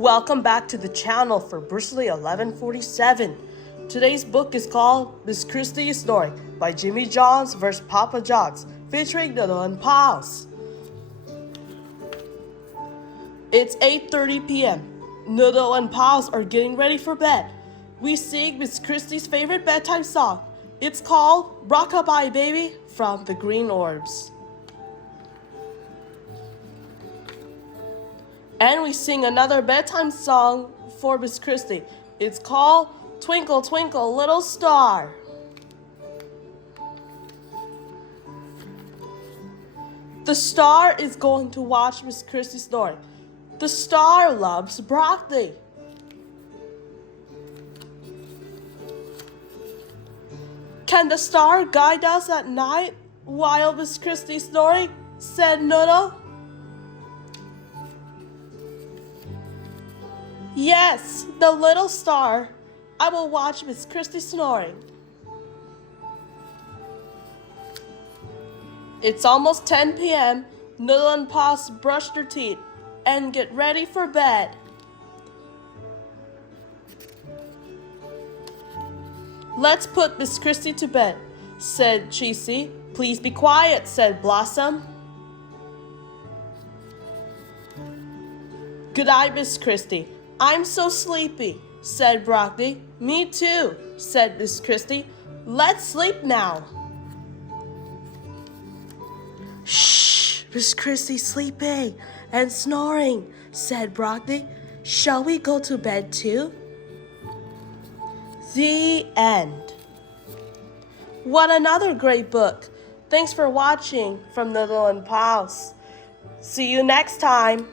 Welcome back to the channel for Bristly 1147. Today's book is called Miss Kristy is Snoring by Jimmy Johns vs. Papa John's, featuring Noodle and Pals. It's 8:30 p.m. Noodle and Pals are getting ready for bed. We sing Miss Kristy's favorite bedtime song. It's called Rockabye Baby from the Green Orbs. And we sing another bedtime song for Miss Kristy. It's called Twinkle Twinkle Little Star. The star is going to watch Miss Kristy snoring. The star loves broccoli. Can the star guide us at night while Miss Kristy is snoring? Said Noodle. Yes, the little star. I will watch Miss Kristy snoring. It's almost 10 p.m. Noodle and Pals brush their teeth and get ready for bed. Let's put Miss Kristy to bed, said Cheesy. Please be quiet, said Blossom. Good night, Miss Kristy. I'm so sleepy, said Broccoli. Me too, said Miss Kristy. Let's sleep now. Shh, Miss Kristy's sleeping and snoring, said Broccoli. Shall we go to bed too? The end. What another great book. Thanks for watching from Noodle and Pals. See you next time.